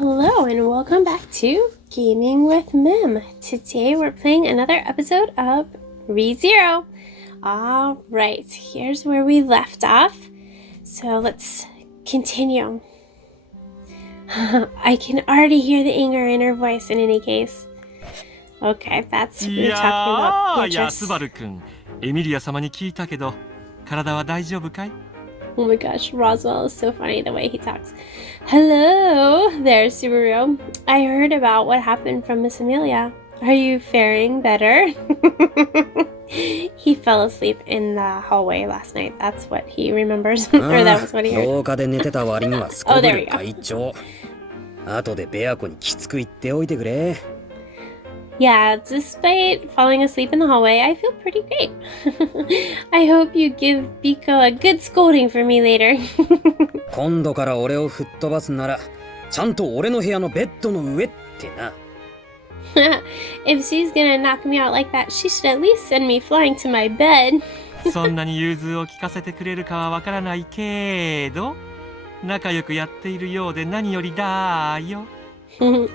Hello and welcome back to Gaming with Mim. Today we're playing another episode of ReZero. Alright, here's where we left off. So let's continue. I can already hear the anger in her voice in any case. Okay, that's what we're talking about. Beatrice. スバル君、エミリア様に聞いたけど、体は大丈夫かい? Oh my gosh, Roswell is so funny the way he talks. Hello there, Subaru. I heard about what happened from Miss Amelia. Are you faring better? He fell asleep in the hallway last night. That's what he remembers. Or that was what he heard. Oh, there we go. 後でベア子にきつく言っておいてくれ。Yeah, despite falling asleep in the hallway, I feel pretty great. I hope you give Biko a good scolding for me later. 今度から俺を吹っ飛ばすなら、ちゃんと俺の部屋のベッドの上ってな。If she's gonna knock me out like that, she should at least send me flying to my bed. そんなに融通を聞かせてくれるかはわからないけど、仲良くやっているようで何よりだよ。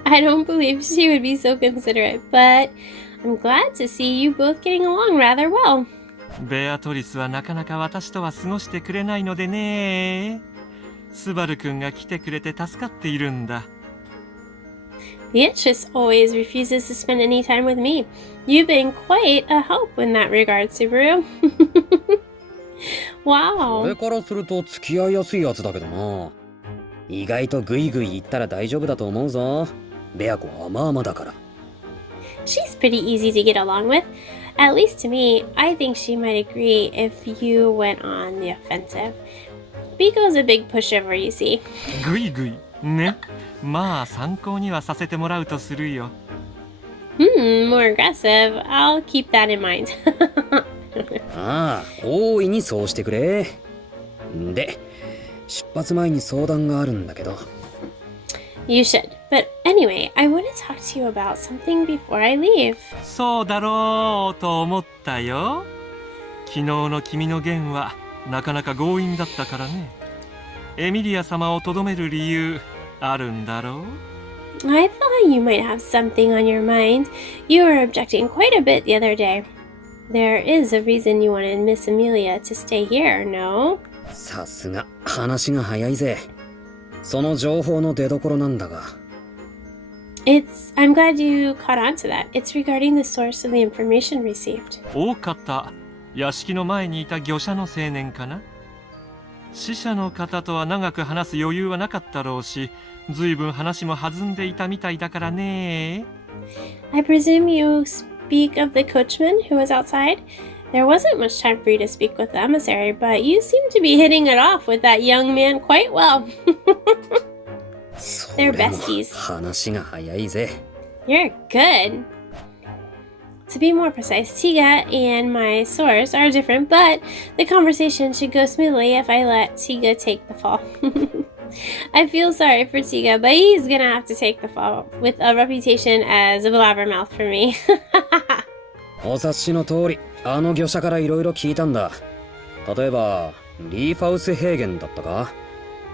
I don't believe she would be so considerate, but I'm glad to see you both getting along rather well. ベアトリスはなかなか私とは過ごしてくれないのでね。スバル君が来てくれて助かっているんだ。Beatrice always refuses to spend any time with me. You've been quite a help in that regard, Subaru. Wow. 俺からすると付き合いやすいやつだけどな。意外とグイグイ言ったら大丈夫だと思うぞ。ベア子は甘々だから。She's pretty easy to get along with. At least to me, I think she might agree if you went on the offensive. Biko's a big pushover, you see. グイグイね。まあ参考にはさせてもらうとするよ。More aggressive. I'll keep that in mind. ああ、大いにそうしてくれ。で、出発前に相談があるんだけど。You should. But anyway, I want to talk to you about something before I leave. そうだろうと思ったよ。昨日の君の言はなかなか強引だったからね。エミリア様をとどめる理由あるんだろう? I thought you might have something on your mind. You were objecting quite a bit the other day. There is a reason you wanted Miss Amelia to stay here, no? さすが話が早いぜ。その情報の出所なんだが。I'm glad you caught on to that. It's regarding the source of the information received. 大方、屋敷の前にいた業者の青年かな。死者の方とは長く話す余裕はなかったろうし、ずいぶん話も弾んでいたみたいだからね。I presume you speak of the coachman who was outside? There wasn't much time for you to speak with the emissary, but you seem to be hitting it off with that young man quite well. They're besties. 話が早いぜ。You're good. To be more precise, Tiga and my source are different, but the conversation should go smoothly if I let Tiga take the fall. I feel sorry for Tiga, but he's gonna have to take the fall with a reputation as a blabbermouth for me. お察しの通り、あの業者からいろいろ聞いたんだ。例えば、リーファウス平原だったか？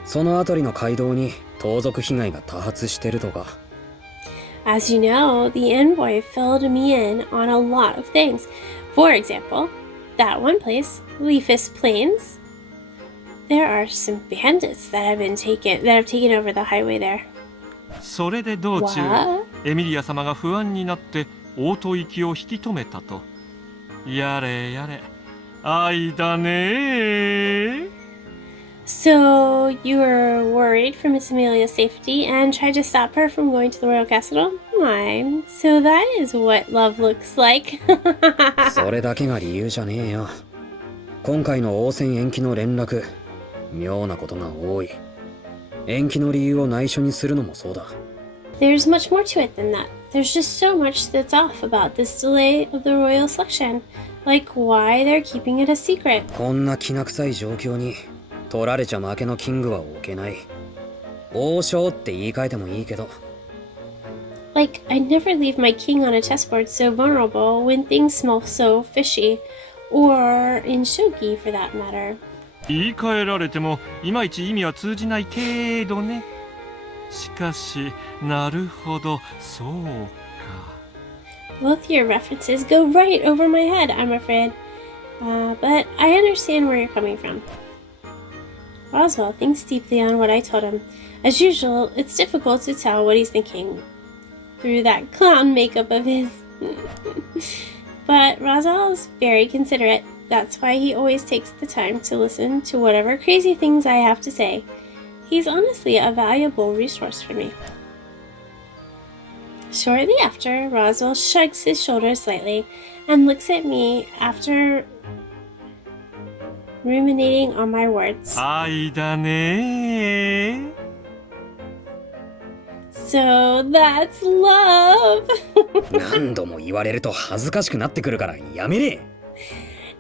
そのあたりの街道に盗賊被害が多発してるとか。As you know, the envoy filled me in on a lot of things. For example, that one place, Leafus Plains. There are some bandits that have taken over the highway there. それで道中、エミリア様が不安になって大戸行きを引き止めたと。やれやれ、愛だね。So you were worried for Miss Amelia's safety and tried to stop her from going to the royal castle? My, so that is what love looks like. それだけが理由じゃねえよ。今回の応戦延期の連絡、妙なことが多い。延期の理由を内緒にするのもそうだ。There's much more to it than that. There's just so much that's off about this delay of the royal selection. Like why they're keeping it a secret. こんなきな臭い状況に取られちゃ負けのキングは置けない。王将って言い換えてもいいけど。Like, I'd never leave my king on a chessboard so vulnerable when things smell so fishy. Or in shogi, for that matter. 言い換えられてもいまいち意味は通じないけどね。しかし、なるほど、そうか。Both your references go right over my head, I'm afraid. But I understand where you're coming from. Roswell thinks deeply on what I told him. As usual, it's difficult to tell what he's thinking through that clown makeup of his. But Roswell is very considerate. That's why he always takes the time to listen to whatever crazy things I have to say. He's honestly a valuable resource for me. Shortly after, Roswell shrugs his shoulders slightly and looks at me after ruminating on my words. 愛だね。 So that's love. 何度も言われると恥ずかしくなってくるからやめれ。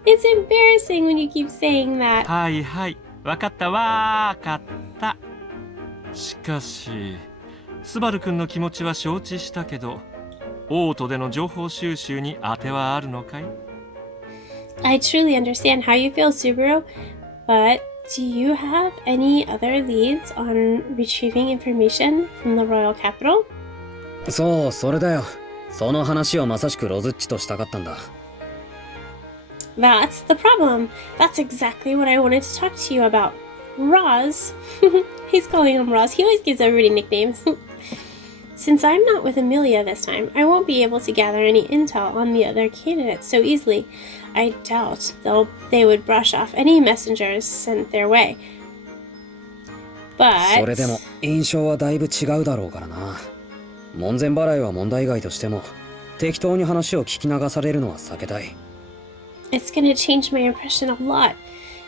It's embarrassing when you keep saying that. はいはい、わかったわかった。しかし、スバル君の気持ちは承知したけど、オートでの情報収集に当てはあるのかい？ I truly understand how you feel, Subaru, but do you have any other leads on retrieving information from the royal capital? そう、それだよ。その話をまさしくロズッチとしたかったんだ。That's the problem. That's exactly what I wanted to talk to you about. Roz. He's calling him Roz. He always gives everybody nicknames. Since I'm not with Amelia this time, I won't be able to gather any intel on the other candidates so easily. I doubt they would brush off any messengers sent their way. それ But でも印象はだいぶ違うだろうからな。門前払いは問題外としても、適当に話を聞き流されるのは避けたい。it's gonna change my impression a lot,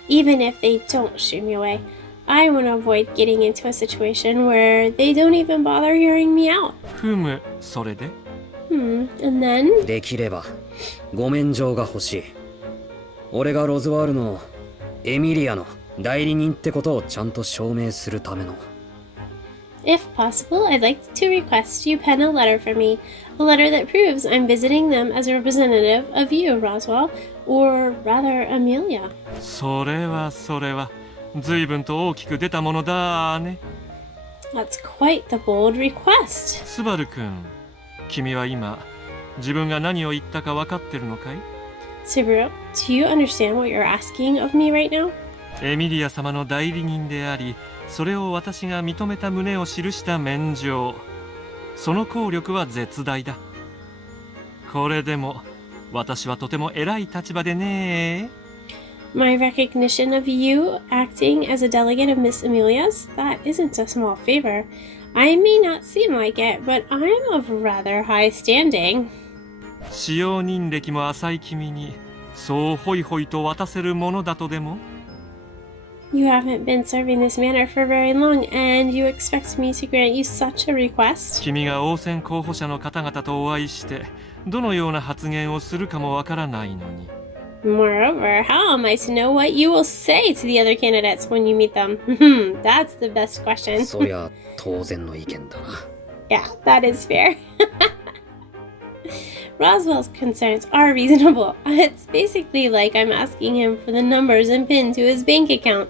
even if they don't shoot me away. I want to avoid getting into a situation where they don't even bother hearing me out. ふむ、それで？ And then? できればご免状が欲しい。俺がロズワールのエミリアの代理人ってことをちゃんと証明するための。If possible, I'd like to request you pen a letter for me. A letter that proves I'm visiting them as a representative of you, Roswell, or rather, Amelia. それは随分と大きく出たものだね。 That's quite the bold request. スバル君、君は今自分が何を言ったか分かってるのかい？ Subaru, do you understand what you're asking of me right now? エミリア様の代理人であり、それを私が認めた旨を記した免状。その効力は絶大だ。これでも私はとても偉い立場でね。 My recognition of you acting as a delegate of Miss Amelia's? That isn't a small favor. I may not seem like it, but I'm of rather high standing. 使用人歴も浅い君にそうホイホイと渡せるものだとでも？ You haven't been serving this manor for very long, and you expect me to grant you such a request? 君が応選候補者の方々とお会いしてどのような発言をするかもわからないのに。 Moreover, how am I to know what you will say to the other candidates when you meet them? That's the best question. そりゃ当然の意見だな。Yeah, that is fair. Roswell's concerns are reasonable. It's basically like I'm asking him for the numbers and PIN to his bank account.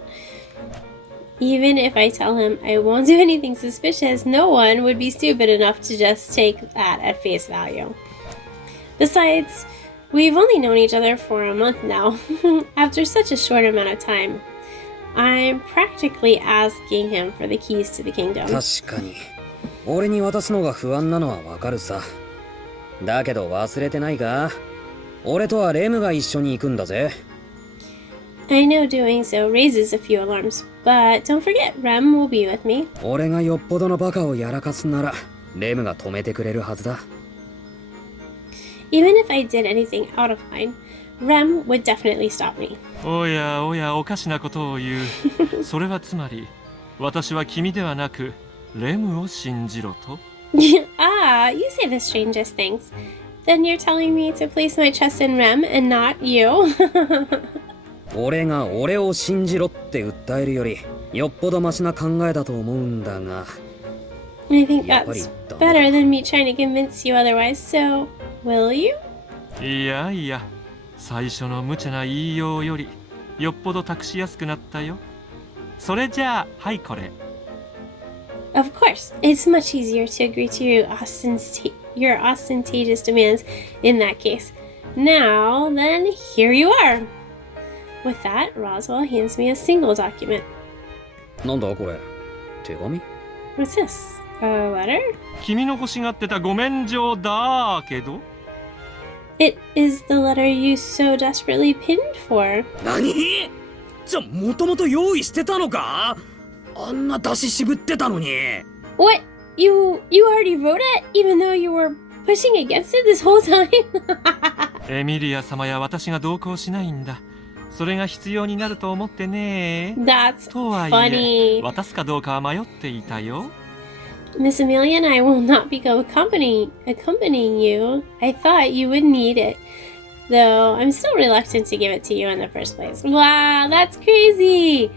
Even if I tell him I won't do anything suspicious, no one would be stupid enough to just take that at face value. Besides, we've only known each other for a month now. After such a short amount of time, I'm practically asking him for the keys to the kingdom. 確かに俺に渡すのが不安なのはわかるさ。だけど忘れてないか？俺とはレムが一緒に行くんだぜ。 I know doing so raises a few alarms, but don't forget Rem will be with me. 俺がよっぽどのバカをやらかすならレムが止めてくれるはずだ。 Even if I did anything out of line, Rem would definitely stop me. おやおや、おかしなことを言う。それはつまり私は君ではなくレムを信じろと？ Ah, you say the strangest things. Then you're telling me to place my trust in Rem and not you? 俺が俺を信じろって訴えるよりよっぽどマシな考えだと思うんだが。 I think that's better than me trying to convince you otherwise, so will you? いやいや、最初の無茶な言いようよりよっぽど託しやすくなったよ。それじゃあ、はいこれ。Of course, it's much easier to agree to your ostentatious demands in that case. Now, then, here you are. With that, Roswell hands me a single document. なんだこれ手紙 What's this? A letter? 君の欲しがってたご免状だけど It is the letter you so desperately pinned for. 何じゃもともと用意してたのかあんな出し渋ってたのに What? You already wrote it, even though you were pushing against it this whole time? エミリア様や私が同行しないんだ。それが必要になると思ってね。 That's とはいえ、 funny. 渡すかどうかは迷っていたよ。 Miss Amelia and I will not be accompanying you. I thought you would need it, though I'm still reluctant to give it to you in the first place. Wow, that's crazy.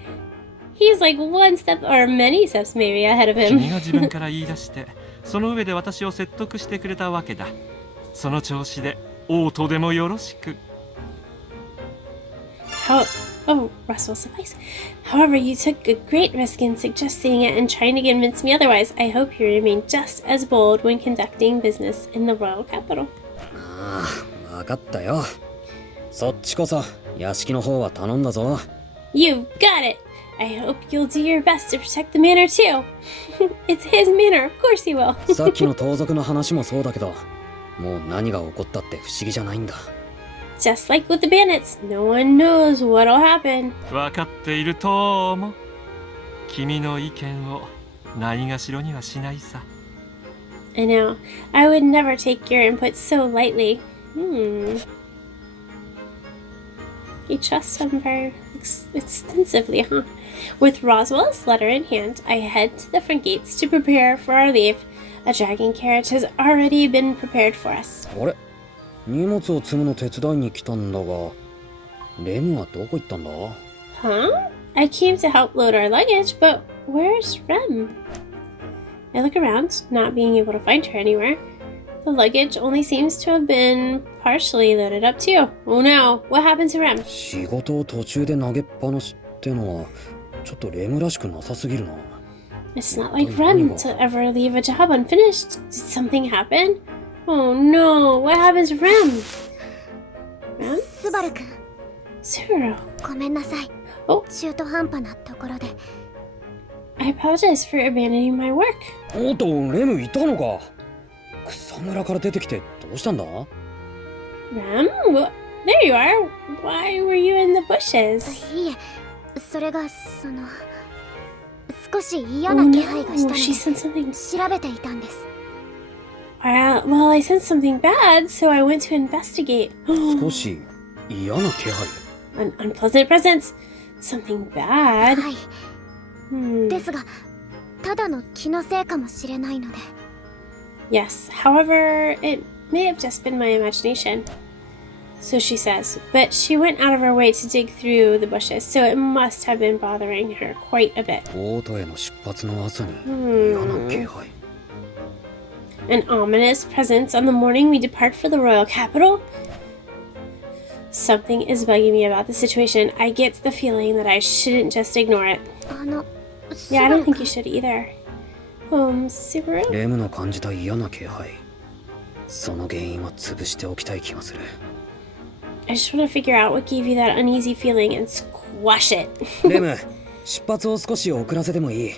He's like one step or many steps maybe ahead of 君 him. が自分から言い出して、その上で私を説得してくれたわけだ。その調子で王とでもよろしく。 Oh, Russell suffice. However, you took a great risk in suggesting it and trying to convince me otherwise. I hope you remain just as bold when conducting business in the royal capital. ああ分かったよそっちこそ屋敷の方は頼んだぞ You've got it! I hope you'll do your best to protect the manor too. It's his manor, of course he will. さっきの盗賊の話もそうだけどもう何が起こったって不思議じゃないんだ Just like with the bandits, no one knows what'll happen. 分かっていると思う。君の意見をないがしろにはしないさ。 I know. I would never take your input so lightly. You trust him very extensively, huh? With Roswell's letter in hand, I head to the front gates to prepare for our leave. A dragon carriage has already been prepared for us. あれ荷物を積むの手伝いに来たんだがレムはどこ行ったんだ Huh? I came to help load our luggage, but where's Rem? I look around, not being able to find her anywhere. The luggage only seems to have been partially loaded up too. Oh no, what happened to Rem? 仕事を途中で投げっぱなしってのはちょっとレムらしくなさすぎるな It's not like Rem to ever leave a job unfinished. Did something happen? Oh no, what happened to Rem? Rem? スバル君 Subaru. ごめんなさいお中途半端なところで I apologize for abandoning my work. おっとレムいたのか草むらから出てきてどうしたんだ Rem? There you are. Why were you in the bushes? いえそれがその少し嫌な気配がしたの she said something. で調べていたんです Well, I sensed something bad, so I went to investigate. 少し嫌な気配 An unpleasant presence. Something bad. はい Hmm. ですがただの気のせいかもしれないので Yes, however, it may have just been my imagination. So she says, but she went out of her way to dig through the bushes, so it must have been bothering her quite a bit. オートへの出発の朝に Hmm. 嫌な気配 An ominous presence on the morning we depart for the royal capital? Something is bugging me about the situation. I get the feeling that I shouldn't just ignore it. あの Yeah, I don't think you should either. Subaru? レムの感じた嫌な気配その原因は潰しておきたい気がする I just want to figure out what gave you that uneasy feeling and squash it. レム出発を少し遅らせてもいい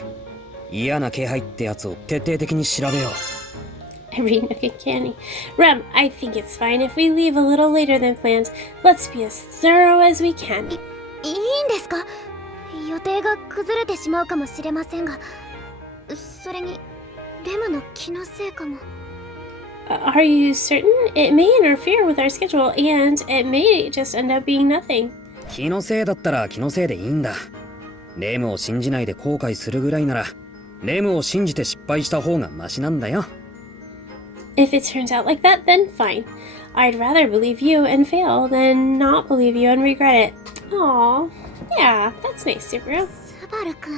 嫌な気配ってやつを徹底的に調べよう I read nook and canny. Rem, I think it's fine if we leave a little later than planned. Let's be as thorough as we can. いいんですか予定が崩れてしまうかもしれませんがそれにレムの気のせいかも Are you certain? It may interfere with our schedule, and it may just end up being nothing. 気のせいだったら気のせいでいいんだレムを信じないで後悔するぐらいならレムを信じて失敗した方がマシなんだよ If it turns out like that, then fine. I'd rather believe you and fail than not believe you and regret it. Aw, yeah, that's nice, Subaru. スバル君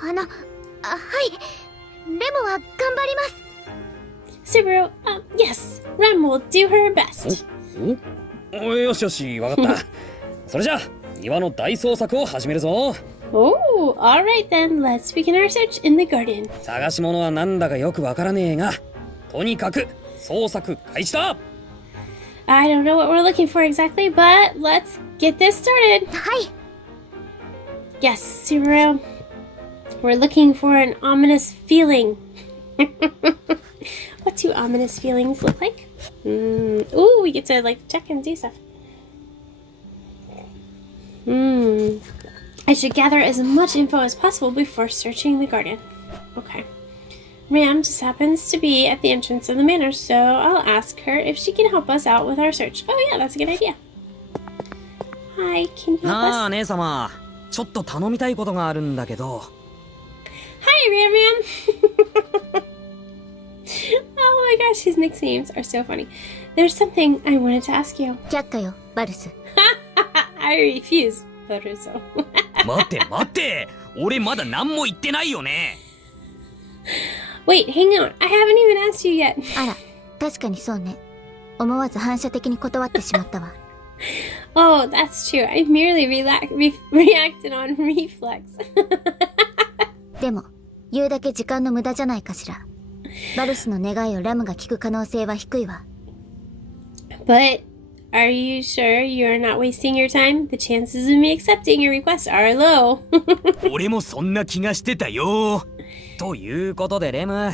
はいレムは頑張ります Subaru, yes, Rem will do her best. およしよしわかったそれじゃあ岩の大捜索を始めるぞ Oh, alright then. Let's begin our search in the garden. 探し物はなんだかよくわからねえが、とにかく捜索開始だ。 I don't know what we're looking for exactly, but let's get this started. はい。 Yes, Subaru. We're looking for an ominous feeling. What do ominous feelings look like? Ooh, we get to like check and do stuff. I should gather as much info as possible before searching the garden. Okay. Ram just happens to be at the entrance of the manor, so I'll ask her if she can help us out with our search. Oh yeah, that's a good idea. Hi, can you help なあ us? 姉様、ちょっと頼みたいことがあるんだけど。 Hi, Ram Ram! Oh my gosh, his nicknames are so funny. There's something I wanted to ask you. 却下よ、バルス。I refuse, Boruso. 待って待って、俺まだ何も言ってないよね。 Wait, hang on. I haven't even asked you yet. あら、確かにそうね。思わず反射的に断ってしまったわ。Oh, that's true. I merely reacted on reflex. でも、言うだけ時間の無駄じゃないかしら。バルスの願いをラムが聞く可能性は低いわ。But are you sure you're not wasting your time? The chances of me accepting your request are low. 俺もそんな気がしてたよ。ということでレム、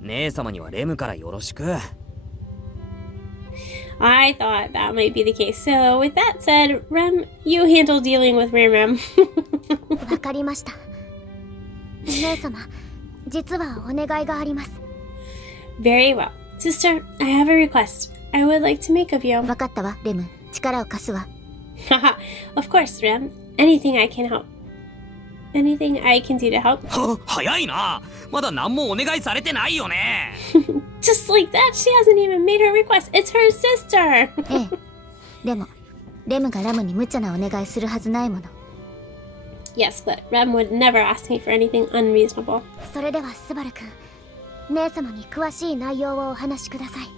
姉様にはレムからよろしく。 I thought that might be the case. So with that said, Rem, you handle dealing with Ram Ram. わかりました。姉様、実はお願いがあります。 Very well. Sister, I have a request. I would like to make of you. わかったわ、レム。力を貸すわ。 Haha, of course, Rem. Anything I can help. Anything I can do to help. は、早いな。まだ何もお願いされてないよね。 Just like that, she hasn't even made her request. It's her sister. ええ。でも、レムがラムに無茶なお願いするはずないもの。Yes, but Rem would never ask me for anything unreasonable. それではスバル君、姉様に詳しい内容をお話しください。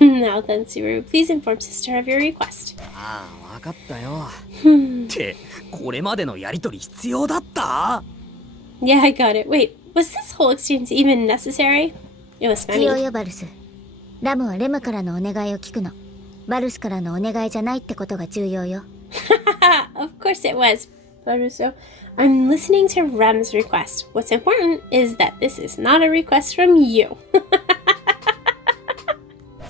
Now then, Subaru, please inform sister of your request. ああ、わかったよ。って、これまでのやりとり必要だった？ Yeah, I got it. Wait, was this whole exchange even necessary? It was 必要 funny. よ、バルス。ラムはレムからのお願いを聞くの。バルスからのお願いじゃないってことが重要よ。Of course it was, Boruso. I'm listening to Rem's request. What's important is that this is not a request from you.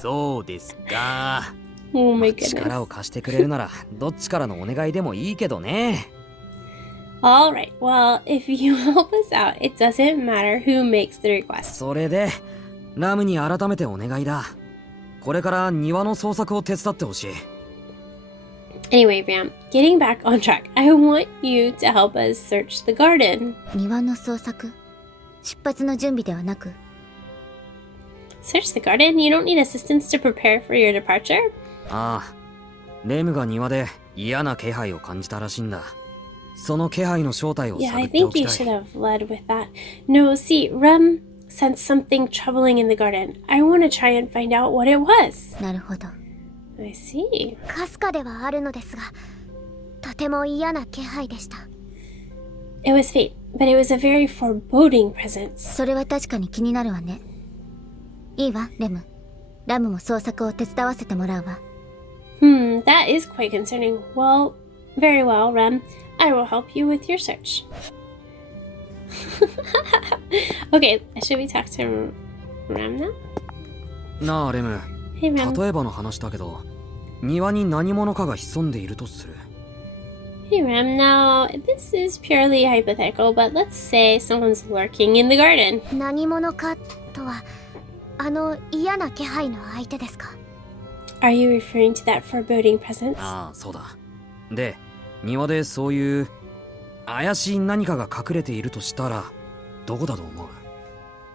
そうですか。 Oh my 力 goodness. を貸してくれるならどっちからのお願いでもいいけどね。 Alright, well, if you help us out, it doesn't matter who makes the request. それでラムに改めてお願いだ。これから庭の捜索を手伝ってほしい。 Anyway, Ram, getting back on track, I want you to help us search the garden. 庭の捜索？出発の準備ではなく？ Search the garden? You don't need assistance to prepare for your departure? ああ、レムが庭で嫌な気配を感じたらしいんだ。その気配の正体を Yeah, 探 I ってお think き you た should い。 have led with that. No, see, Rem sensed something troubling in the garden. I want to try and find out what it was. なるほど。 I see. かすかではあるのですが、とても嫌な気配でした。 It was fate, but it was a very foreboding presence. それは確かに気になるわね。いいわ、レム。ラムも捜索を手伝わせてもらうわ。That is quite concerning. Well, very well, Rem. I will help you with your search. Okay, should we talk to Rem now? なあレム、 Hey, Rem. 例えばの話だけど、庭に何者かが潜んでいるとする。 Hey, Rem. Now, this is purely hypothetical, but let's say someone's lurking in the garden. 何者かとは、あの嫌な気配の相手ですか？ Are you referring to that foreboding presence? ああ、そうだ。で、庭でそういう怪しい何かが隠れているとしたら、どこだと思う？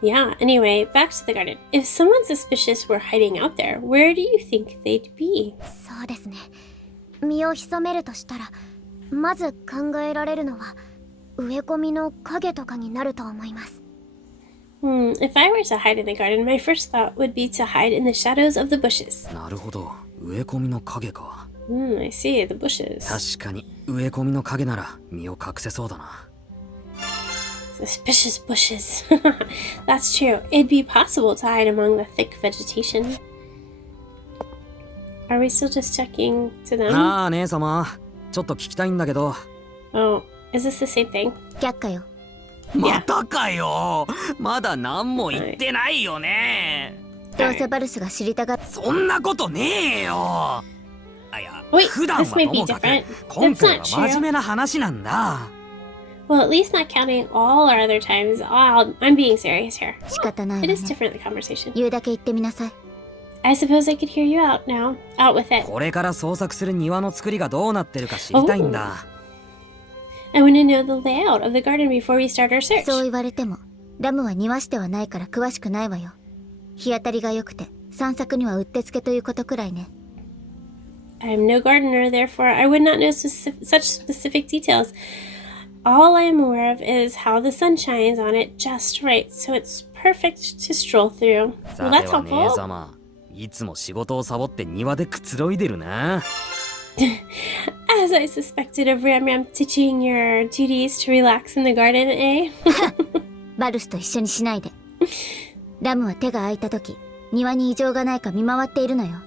Yeah, anyway, back to the garden. If someone suspicious were hiding out there, where do you think they'd be? そうですね。身を潜めるとしたら、まず考えられるのは植え込みの影とかになると思います。If I were to hide in the garden, my first thought would be to hide in the shadows of the bushes. なるほど、植え込みの影か。I see the bushes. 確かに植え込みの影なら身を隠せそうだな。 Suspicious bushes. That's true. It'd be possible to hide among the thick vegetation. Are we still just talking to them? なあ姉様、ちょっと聞きたいんだけど。 Oh, is this the same thing? 却下よ。またかよ。まだ何も言ってないよね。どうせバルスが知りたがっそんなことねえよ。あ、いや、 Wait, 普段は this と might be もかく different. 今 That's 回 not は真面 true. 目な話なんだ。 Well, at least not counting all our other times. I'm being serious here. 仕方ないわ It ね。 is different, the conversation. 言うだけ言ってみなさい。 I suppose I could hear you out now. Out with it. これから捜索する庭の作りがどうなってるか知りたいんだ。 I want to know the layout of the garden before we start our search. そう言われても、ラムは庭師ではないから詳しくないわよ。日当たりが良くて、散策にはうってつけということくらいね。I'm no gardener, therefore I would not know such specific details. All I am aware of is how the sun shines on it just right, so it's perfect to stroll through. さ Well, て that's は姉 helpful. 様、いつも仕事をサボって庭でくつろいでるな。 As I suspected of Ram Ram ditching your duties to relax in the garden, eh? バルスと一緒にしないで。ラムは手が空いた時、庭に異常がないか見回っているのよ。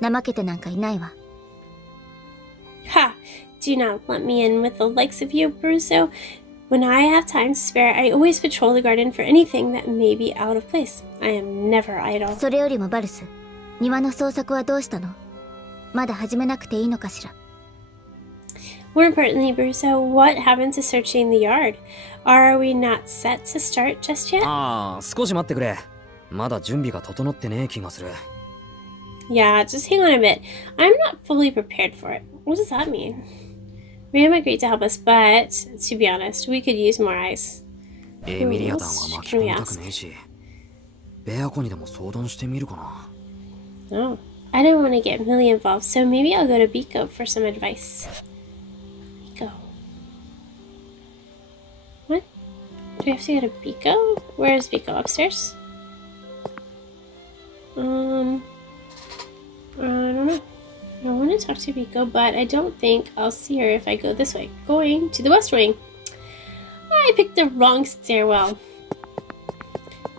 怠けてなんかいないわ。Ha! Do not let me in with the likes of you, Brusso. When I have time to spare, I always patrol the garden for anything that may be out of place. I am never idle. それよりもバルス、庭の捜索はどうしたの？まだ始めなくていいのかしら。 More importantly, Brusso, what happened to searching the yard? Are we not set to start just yet? ああ、少し待ってくれ。まだ準備が整ってねえ気がする。 Yeah, just hang on a bit. I'm not fully prepared for it. What does that mean? Ram agreed to help us, but to be honest, we could use more eyes. エミリアタンは巻き込みたくねえし、ベアコにでも相談してみるかな。 Oh, I don't want to get Millie involved, so maybe I'll go to Biko for some advice. Biko. What? Do we have to go to Biko? Where is Biko? Upstairs? I don't know. I want to talk to Biko, but I don't think I'll see her if I go this way. Going to the west wing. I picked the wrong stairwell.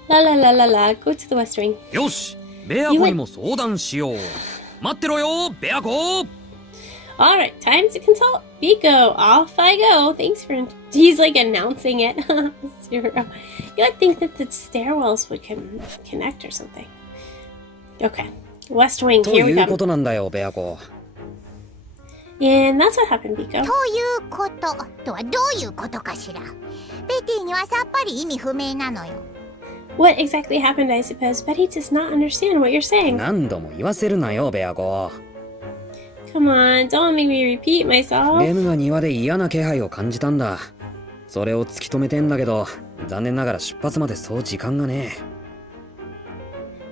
La la la la la. Go to the west wing. よし、ベアコにも相談しよう。待ってろよ、ベアコ。 Alright, time to consult Biko. Off I go. Thanks for... He's like announcing it. Zero. You would think that the stairwells would connect or something. Okay. West wing, と here we いうこ come. となんだよ、ベアコ。 And that's what happened, Biko. ということとはどういうことかしら。ベティにはさっぱり意味不明なのよ。What exactly happened, I suppose? Betty does not understand what you're saying. 何度も言わせるなよ、ベアコ。 Come on, don't make me repeat レ myself. ムが庭で嫌な気配を感じたんだ。それを突き止めてんだけど、残念ながら出発までそう時間がねえ。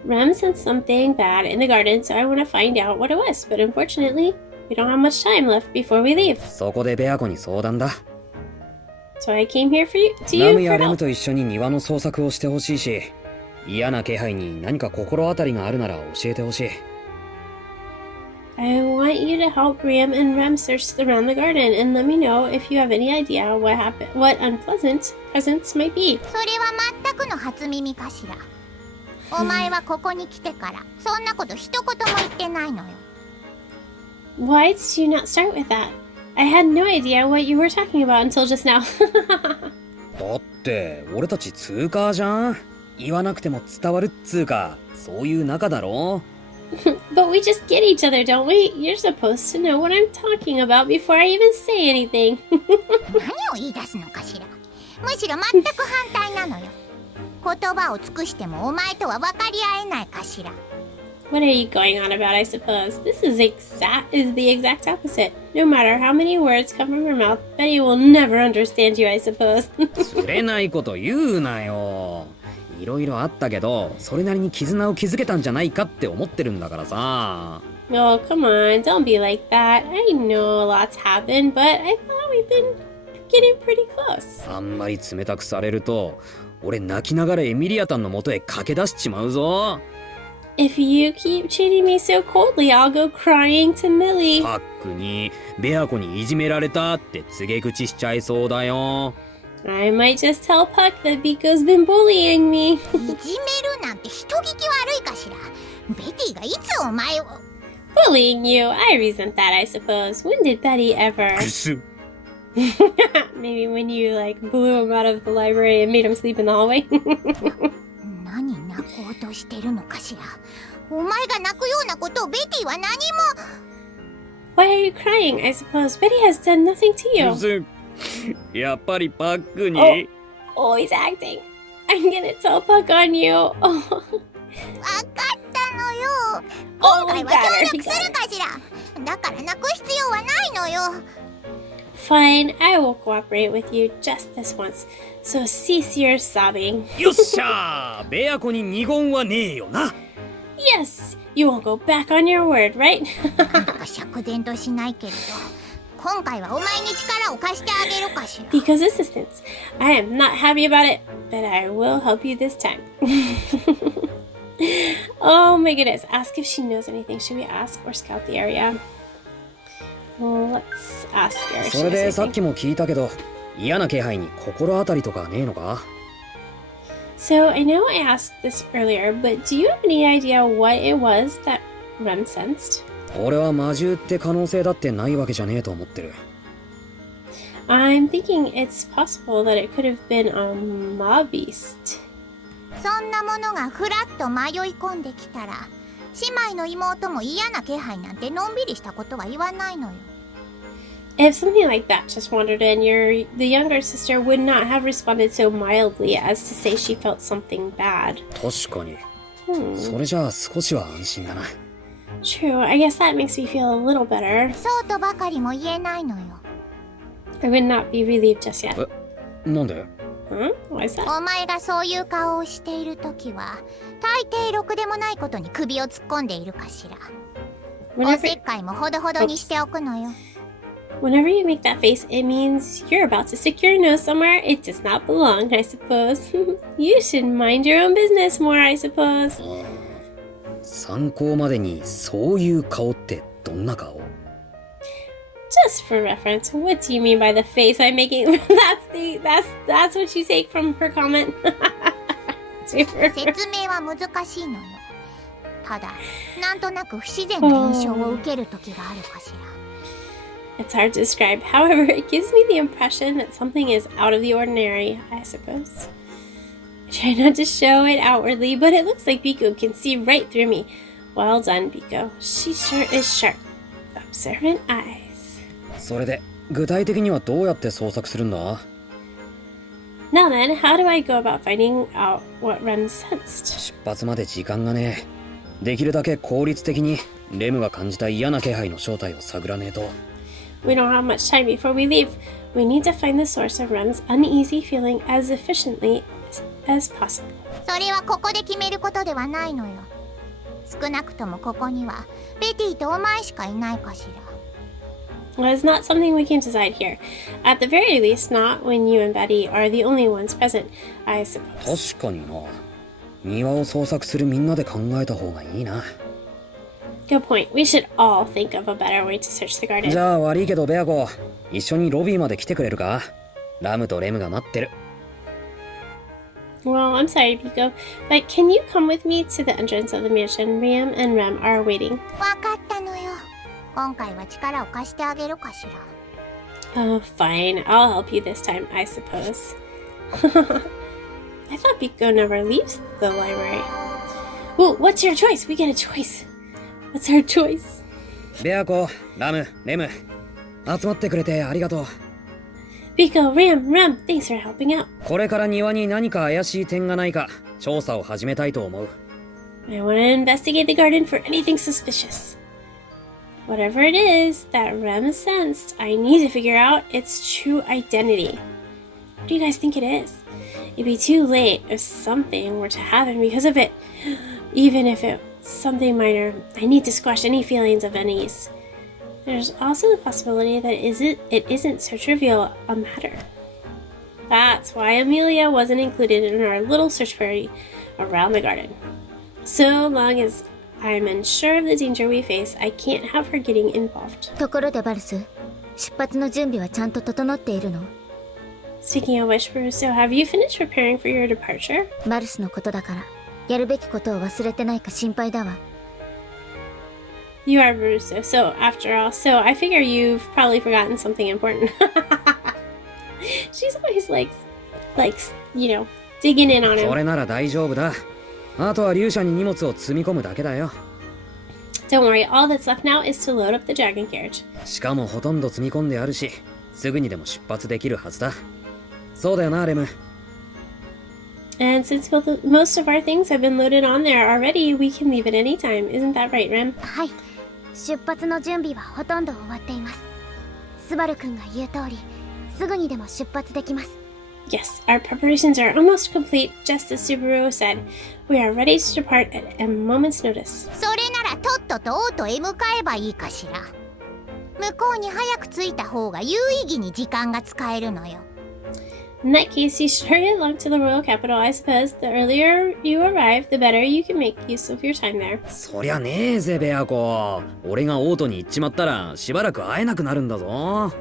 Rem sensed something bad in the garden, so I want to find out what it was. But unfortunately, we don't have much time left before we leave. そこでベアコに相談だ。 So I came here to ラ you ムや for レム help. と一緒に庭の捜索をしてほしいし、嫌な気配に何か心当たりがあるなら教えてほしい。 I want you to help Ram and Rem search around the garden and let me know if you have any idea what unpleasant presents might be. それは全くの初耳かしら。お前はここに来てからそんなこと一言も言ってないのよ。 Why did you not start with that? I had no idea what you were talking about until just now. だって俺たちツーカーじゃん。言わなくても伝わるっつうか、そういう仲だろ。 But we just get each other, don't we? You're supposed to know what I'm talking about before I even say anything. 何を言い出すのかしら。むしろ全く反対なのよ。言葉を尽くしてもお前とは分かり合えないかしら。 What are you going on about, I suppose? This is the exact opposite. No matter how many words come from her mouth, Betty will never understand you, I suppose. 釣れないこと言うなよ。いろいろあったけど、それなりに絆を築けたんじゃないかって思ってるんだからさ。 Oh, come on, don't be like that. I know a lot's happened, but I thought we've been getting pretty close. あんまり冷たくされると、俺泣きながらエミリアタンの元へ駆け出しちまうぞ。If you keep treating me so coldly, I'll go crying to Millie. パックにベアコにいじめられたって告げ口しちゃいそうだよ。I might just tell Puck that Biko's been bullying me. いじめるなんて人聞き悪いかしら。ベティがいつお前を。Bullying you? I resent that, I suppose. When did Betty ever? くす Maybe when you, like, blew him out of the library and made him sleep in the hallway? 何泣こうとしてるのかしら。お前が泣くようなことをベティは何も。Why are you crying? I suppose Betty has done nothing to く you. すやっぱりパックに、 Oh, he's acting. I'm gonna tell Puck on you. Oh, わかったのよ。 oh 今 we 回は got 協 her. 力 He す got る her. かしら。だから泣く必要はないのよ。Fine, I will cooperate with you just this once. So cease your sobbing. よっしゃーベアコに二言はねえよな。 Yes, you won't go back on your word, right? なんだか釈然としないけれど、今回はお前に力を貸してあげるかしら。 Because assistance. I am not happy about it, but I will help you this time. Oh my goodness. Ask if she knows anything. Should we ask or scout the area? Well, let's ask her. if she それ knows でさっ anything. きも聞いたけど、嫌な気配に心当たりとかねえのか？ So I know I asked this earlier, but do you have any idea what it was that Rem sensed? 俺は魔獣って可能性だってないわけじゃねえと思ってる。 I'm thinking it's possible that it could have been a mob beast. そんなものがふらっと迷い込んできたら、姉妹の妹も嫌な気配なんてのんびりしたことは言わないのよ。If something like that just wandered in, the younger sister would not have responded so mildly as to say she felt something bad. 確かに。 Hmm. それじゃあ少しは安心だな。 True, I guess that makes me feel a little better. そうとばかりも言えないのよ。 I would not be relieved just yet. なんで？ Huh? Why is that? お前がそういう顔をしているときは、大抵ろくでもないことに首を突っ込んでいるかしら。おせ Whenever, っかいもほどほどにしておくのよ。 whenever you make that face, it means you're about to stick your nose somewhere it does not belong, I suppose. You should mind your own business more, I suppose. 参考までにそういう顔ってどんな顔？ Just for reference, what do you mean by the face I'm making? That's what you take from her comment. Super. 説明は難しいのよ。ただ、なんとなく不自然な印象を受けるときがあるかしら。 It's hard to describe. However, it gives me the impression that something is out of the ordinary, I suppose. I try not to show it outwardly, but it looks like Biko can see right through me. Well done, Biko. She sure is sharp. Observant eyes. それで具体的にはどうやって捜索するんだ？ Now then, how do I go about finding out what Rem sensed? 出発まで時間がねえ。できるだけ効率的にレムが感じた嫌な気配の正体を探らねえと。 We don't have much time before we leave. We need to find the source of Rem's uneasy feeling as efficiently as possible. それはここで決めることではないのよ。少なくともここにはベティとお前しかいないかしら。 Well, it's not something we can decide here. At the very least, not when you and Betty are the only ones present, I suppose. 確かにな。庭を捜索するみんなで考えた方がいいな。 Good point. We should all think of a better way to search the じ garden. ゃあ悪いけどベアコ、一緒にロビーまで来てくれるか？ラムとレムが待ってる。 Well, I'm sorry, Biko, but can you come with me to the entrance of the mansion? Riam and Rem are waiting. わかったのよ。今回は力を貸してあげるかしら。 Oh, fine. I'll help you this time, I suppose. I thought Biko never leaves the library. Well, what's your choice? We get a choice. What's our choice? ベアコ、ラム、レム、集まってくれてありがとう。 Biko, Ram, Rem, thanks for helping out. これから庭に何か怪しい点がないか調査を始めたいと思う。 I want to investigate the garden for anything suspicious. Whatever it is that Rem sensed, I need to figure out its true identity. What do you guys think it is? It'd be too late if something were to happen because of it. Even if it's something minor, I need to squash any feelings of unease. There's also the possibility that it isn't so trivial a matter. That's why Amelia wasn't included in our little search party around the garden. So long as I'm unsure of the danger we face, I can't have her getting involved. ところでバルス、出発の準備はちゃんと整っているの？ Speaking of which, Bruce, have you finished preparing for your departure? バルスのことだから、やるべきことを忘れてないか心配だわ。You are Bruce, so after all, so I figure you've probably forgotten something important. She's always like, you know, digging in on そ him. れなら大丈夫だ。あとは竜車に荷物を積み込むだけだよ。 Don't worry, all that's left now is to load up the dragon carriage. しかもほとんど積み込んであるし、すぐにでも出発できるはずだ。そうだよな、レム。 And since most of our things have been loaded on there already, we can leave at any time. Isn't that right, Rem? はい、出発の準備はほとんど終わっています。スバル君が言う通り、すぐにでも出発できます。 Yes, our preparations are almost complete, just as Subaru said. We are ready to depart at a moment's notice. それならとっととオートへ向かえばいいかしら。向こうに早く着いた方が有意義に時間が使えるのよ。In that case, you should hurry along to the royal capital, I suppose. The earlier you arrive, the better you can make use of your time there. そりゃねえぜ、ベアコ。俺がオートに行っちまったらしばらく会えなくなるんだぞ。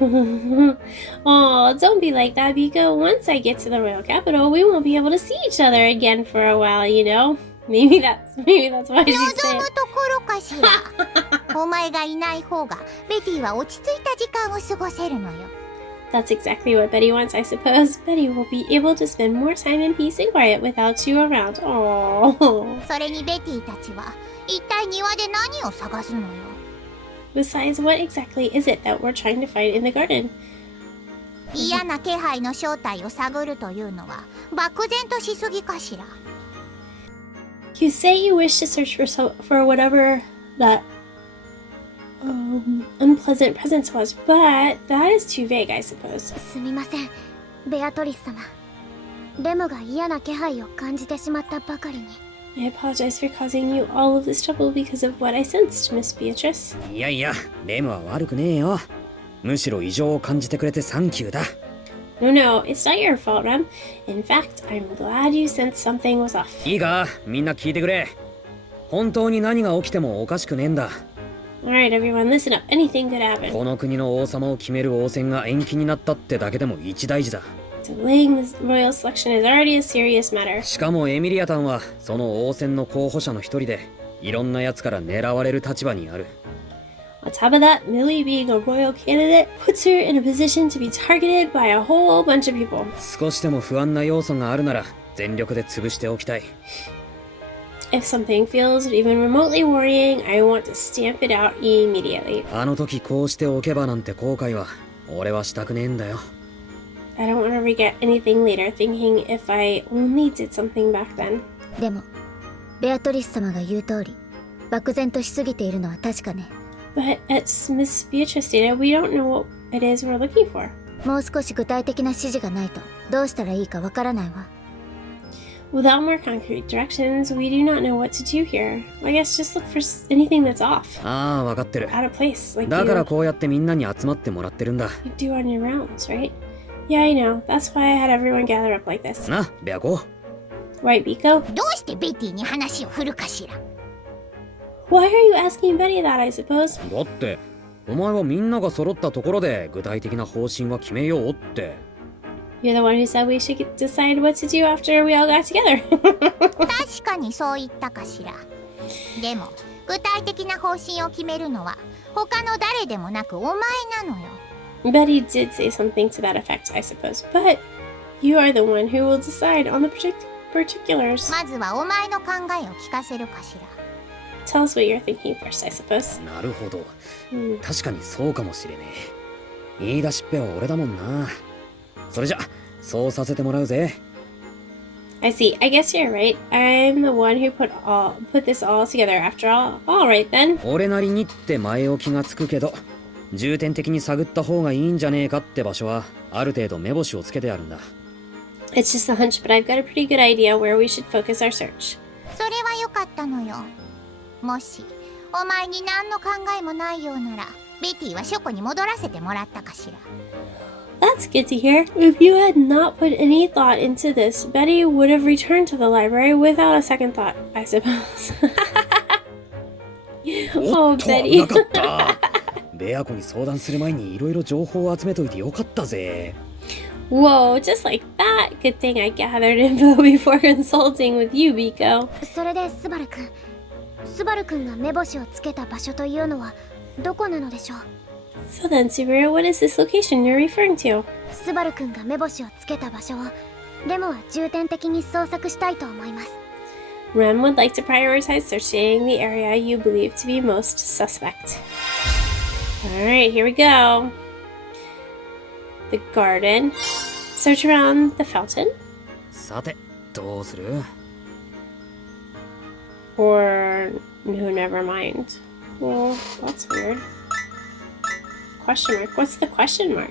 Oh, don't be like that, Biko. Once I get to the royal capital, we won't be able to see each other again for a while, you know? Maybe that's why she 望 said むところかしら。お前がいない方がベティは落ち着いた時間を過ごせるのよ。 That's exactly what Betty wants, I suppose. Betty will be able to spend more time in peace and quiet without you around. Oh. それにベティたちは一体庭で何を探すのよ。 Besides, what exactly is it that we're trying to find in the garden? 嫌な気配の正体を探るというのは漠然としすぎかしら。 You say you wish to search for whatever that unpleasant presence was, but that is too vague, I suppose. すみません、ベアトリス様。レムが嫌な気配を感じてしまったばかりに。 I apologize for causing you all of this trouble because of what I sensed, Miss Beatrice. いやいや、レムは悪くねえよ。むしろ異常を感じてくれてサンキューだ。No, no, it's not your fault, Rem. In fact, I'm glad you sensed something was off. いいか、みんな聞いてくれ。本当に何が起きてもおかしくねえんだ。Alright, everyone, listen up. Anything could happen. この国の王様を決める王選が延期になったってだけでも一大事だ。Delaying the royal selection is already a serious matter. しかもエミリアタンはその王選の候補者の一人で、いろんな奴から狙われる立場にある。On top of that, Millie being a royal candidate puts her in a position to be targeted by a whole bunch of people. 少しでも不安な要素があるなら全力で潰しておきたい。If something feels even remotely worrying, I want to stamp it out immediately. あの時こうしておけばなんて後悔は俺はしたくねえんだよ。I don't want to regret anything later, thinking if I only did something back then. でも、ベアトリス様が言う通り、漠然としすぎているのは確かね。But as Miss Beatrice stated, we don't know what it is we're looking for. もう少し具体的な指示がないと、どうしたらいいかわからないわ。Without more concrete directions, we do not know what to do here. I guess just look for anything that's off. ああ、わかってる。 Out of place, like だからこうやってみんなに集まってもらってるんだ。 you do on your rounds, right? Yeah, I know. That's why I had everyone gather up like this. な、ベアコ。 Right, Biko? どうしてベティに話を振るかしら。 Why are you asking Betty that, I suppose? だってお前はみんなが揃ったところで具体的な方針は決めようって。 You're the one who said we should decide what to do after we all got together. 確かにそう言ったかしら。でも具体的な方針を決めるのは他の誰でもなくお前なのよ。 Betty did say something to that effect, I suppose, but you are the one who will decide on the particulars. まずはお前の考えを聞かせるかしら。 Tell us what you're thinking first, I suppose. なるほど。 Hmm. 確かにそうかもしれねえ。言い出しっぺは俺だもんな。それじゃそうさせてもらうぜ。 I see. I guess you're right. I'm the one who put this all together after all. All right then. 俺なりにって前置きがつくけど、重点的に探った方がいいんじゃねえかって場所はある程度目星をつけてあるんだ。 It's just a hunch, but I've got a pretty good idea where we should focus our search. それはよかったのよ。もしお前に何の考えもないようならベティは書庫に戻らせてもらったかしら。that's good to hear. If you had not put any thought into this, Betty would have returned to the library without a second thought, I suppose. お oh, っと Betty. 危なかったベア子に相談する前にいろいろ情報を集めといてよかったぜ Whoa, just like that. Good thing I gathered info before consulting with you, Biko. それでスバルくんが目星をつけた場所というのはどこなのでしょう So then, Subaru, what is this location you're referring to? スバルくんが目星をつけた場所をレムは重点的に捜索したいと思います Rem would like to prioritize searching the area you believe to be most suspect. Alright, here we go. The garden. Search around the fountain. さてどうする Or no, never mind. Well, that's weird. Question mark. What's the question mark?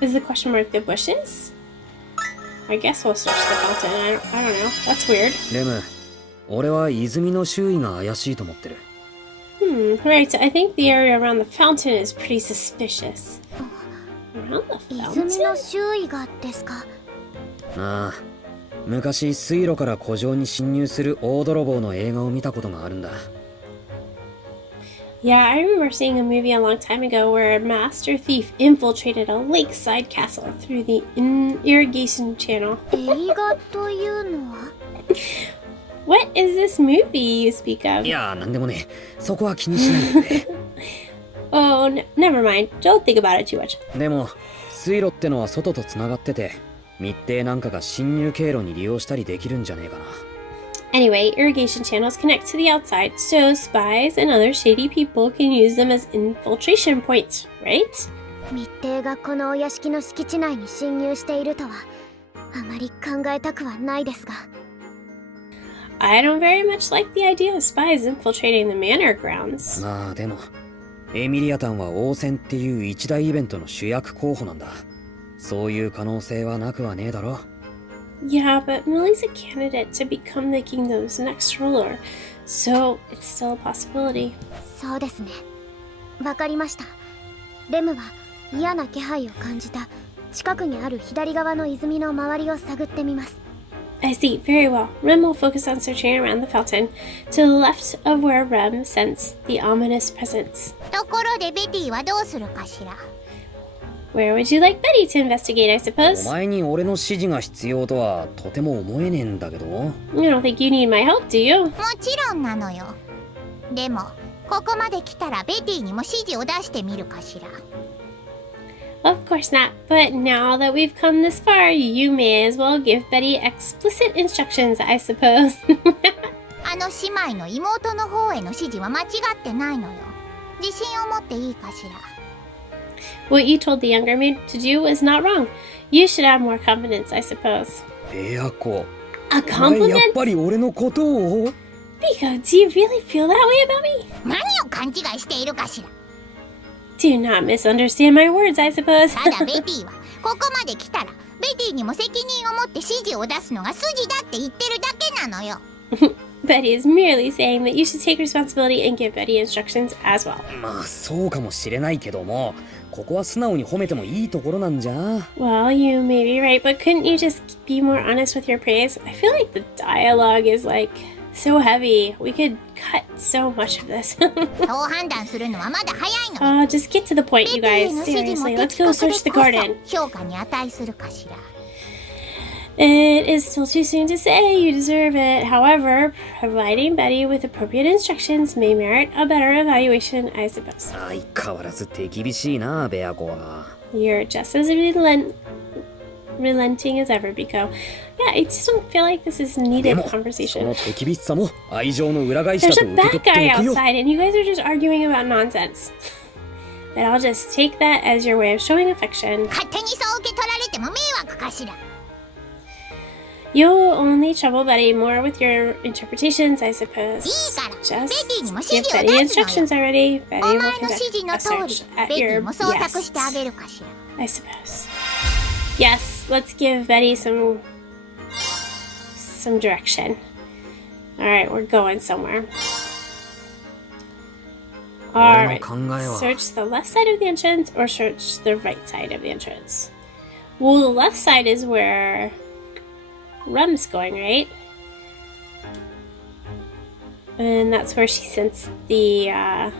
Is the question mark the bushes? I guess we'll search the fountain. I don't know. That's weird. レム俺は泉の周囲が怪しいと思ってる Right. I think the area around the fountain is pretty suspicious. Around the 泉の fountain? 周囲がですかああ昔水路から湖上に侵入する大泥棒の映画を見たことがあるんだ Yeah, I remember seeing a movie a long time ago where a master thief infiltrated a lakeside castle through the irrigation channel. 映画というのは What is this movie you speak い of? やなんでもねそこは気にしないでね Oh, never mind. Don't think about it too much. でも水路ってのは外とつながってて密偵なんかが侵入経路に利用したりできるんじゃねえかな Anyway, irrigation channels connect to the outside, so spies and other shady people can use them as infiltration points, right? 密偵がこのお屋敷の敷地内に侵入しているとはあまり考えたくはないですが I don't very much like the idea of spies infiltrating the manor grounds. まあでもエミリアタンは王戦っていう一大イベントの主役候補なんだそういう可能性はなくはねえだろ Yeah, but Millie's a candidate to become the kingdom's next ruler, so it's still a possibility. そうですねわかりましたレムは嫌な気配を感じた近くにある左側の泉の周りを探ってみます I see, very well. Rem will focus on searching around the fountain, to the left of where Rem sensed the ominous presence. ところでベティはどうするかしら Where would you like Betty to investigate, I お suppose? 前に俺の指示が必要とはとても思えねえんだけど You don't think you need my help, do you? もちろんなのよでもここまで来たらベティにも指示を出してみるかしら Of course not, but now that we've come this far, you may as well give Betty explicit instructions, I suppose. あの姉妹の妹の方への指示は間違ってないのよ自信を持っていいかしら What you told the younger maid to do was not wrong. You should have more confidence, I suppose. ベア子 A お前やっ compliment? ぱり俺のことを Biko, do you really feel that way about me? 何を勘違いしているかしら Do not misunderstand my words, I suppose. ただベティはここまで来たらベティにも責任を持って指示を出すのが筋だって言ってるだけなのよ Betty is merely saying that you should take responsibility and give Betty instructions as well. まあそうかもしれないけどもここは素直に褒めてもいいところなんじゃ Well, you may be right, but couldn't you just be more honest with your praise? I feel like the dialogue is like so heavy. We could cut so much of this. そう判断するのはまだ早いのよ Just get to the point, ベ you ティへ guys. の指示も Seriously, 的 let's go 確で search the こ garden. そ評価に値するかしら It is still too soon to say you deserve it. However, providing Betty with appropriate instructions may merit a better evaluation, I suppose. 相変わらず手厳しいなベア子は You're just as relenting as ever, Biko. Yeah, I just don't feel like this is で needed もそ conversation. の手厳しさも愛情の裏返しだ There's と a 受け bad 取って guy おくよ outside, and you guys are just arguing about nonsense. But I'll just take that as your way of showing affection. 勝手にそう受け取られても迷惑かしら You'll only trouble Betty more with your interpretations, I suppose. いいから Just ベティにも give 指示を Betty 出すのよ instructions already. お Betty 前 will の conduct 指示の a 通り search at ベティ your も捜索してあ behest, げるかしら I suppose. Yes, let's give Betty some direction. All right, we're going somewhere. Alright, 俺の考えは search the left side of the entrance or search the right side of the entrance. Well, the left side is where Rem's going, right? And that's where she sensed the, I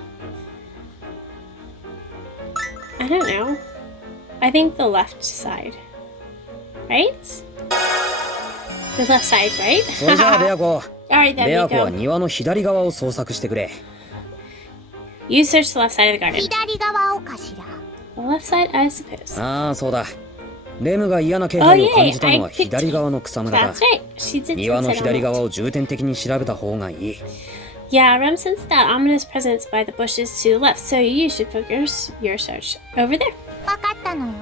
don't know. I think the left side. Right? The left side, right? それじゃあベアコ Alright, then ベア we コは go. 庭の左側を捜索してくれ You search the left side of the garden. 左側をかしら。 The left side, I suppose. ああそうだレムが嫌な気配を感じたのは左側の草むらだ That's right. She did 庭の sense it on 左 it. 側を重点的に調べた方がいい Yeah, Rem sensed that ominous presence by the bushes to the left, so you should focus your search over there. わかったのよ。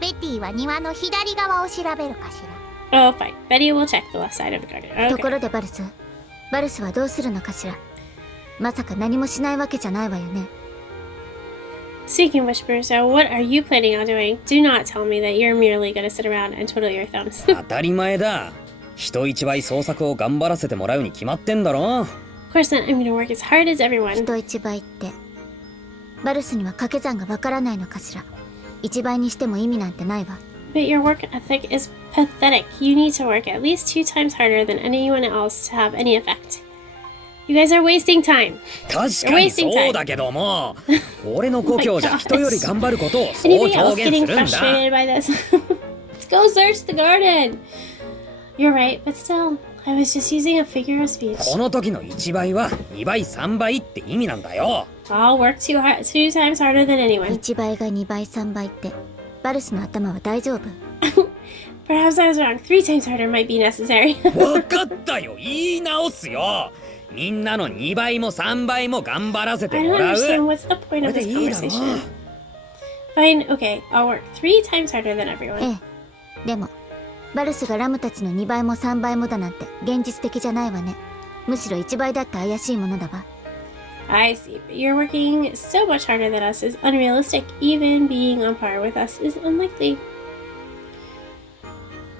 ベティは庭の左側を調べるかしら。 Oh, fine. Betty will check the left side of the garden. とこ Okay. ろでバルスはどうするのかしら。まさか何もしないわけじゃないわよね。 Speaking of which, Bruce, what are you planning on doing? Do not tell me that you're merely going to sit around and twiddle your thumbs. 当たり前だ人一倍捜索を頑張らせてもらうに決まってんだろ Of course, then I'm going to work as hard as everyone. 人一倍ってバルスには掛け算がわからないのかしら。一倍にしても意味なんてないわ。 But your work ethic is pathetic. You need to work at least 2 times harder than anyone else to have any effect. You guys are wasting time. 確かにそうだけども俺の故郷じゃ人より頑張ることをそう Anybody else 表現 getting するんだ frustrated by this? Let's go search the garden. You're right, but still, I was just using a figure of speech. この時の1倍は2倍3倍って意味なんだよ I'll work 2 times harder than anyone. 1倍が2倍3倍ってバルスの頭は大丈夫？ Perhaps I was wrong. 3 times harder might be necessary. わかったよ言い直すよみんなの2倍も3倍も頑張らせて I も don't らう understand what's the point これ of で this いいだろ conversation. Fine, okay, I'll work 3 times harder than everyone. ええ。でもバルスがラムたちの2倍も3倍もだなんて現実的じゃないわね。むしろ1倍だって怪しいものだわ。 I see, but you're working so much harder than us is unrealistic. Even being on par with us is unlikely.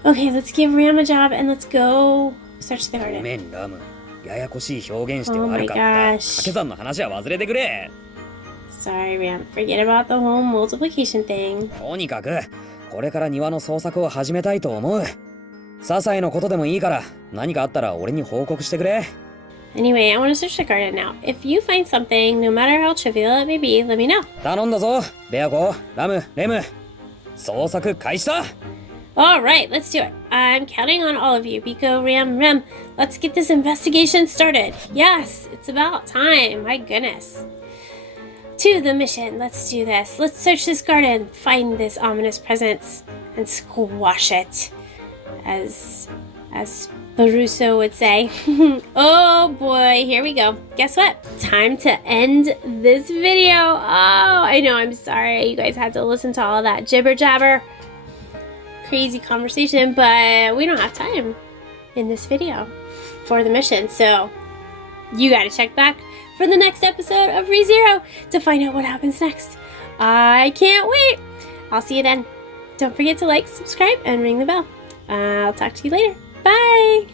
Okay, let's give Ram a job and let's go search the ご garden. めんラムややこしい表現して Oh 悪 my かった gosh. 掛け算の話は忘れてくれ Sorry, Ram. Forget about the whole multiplication thing. とにかくこれから庭の捜索を始めたいと思う些細なことでもいいから何かあったら俺に報告してくれ Anyway, I want to search the garden now. If you find something, no matter how trivial it may be, let me know. 頼んだぞベアコラムレム捜索開始だ Alright, let's do it. I'm counting on all of you. Biko, Ram, Rem. Let's get this investigation started. Yes, it's about time. My goodness. To the mission. Let's do this. Let's search this garden, find this ominous presence, and squash it. As Baruso would say. Oh boy, here we go. Guess what? Time to end this video. Oh, I know, I'm sorry. You guys had to listen to all that jibber jabber. Crazy conversation, but we don't have time in this video for the mission, so you gotta check back for the next episode of ReZero to find out what happens next. I can't wait. I'll see you then. Don't forget to like, subscribe, and ring the bell. I'll talk to you later. Bye!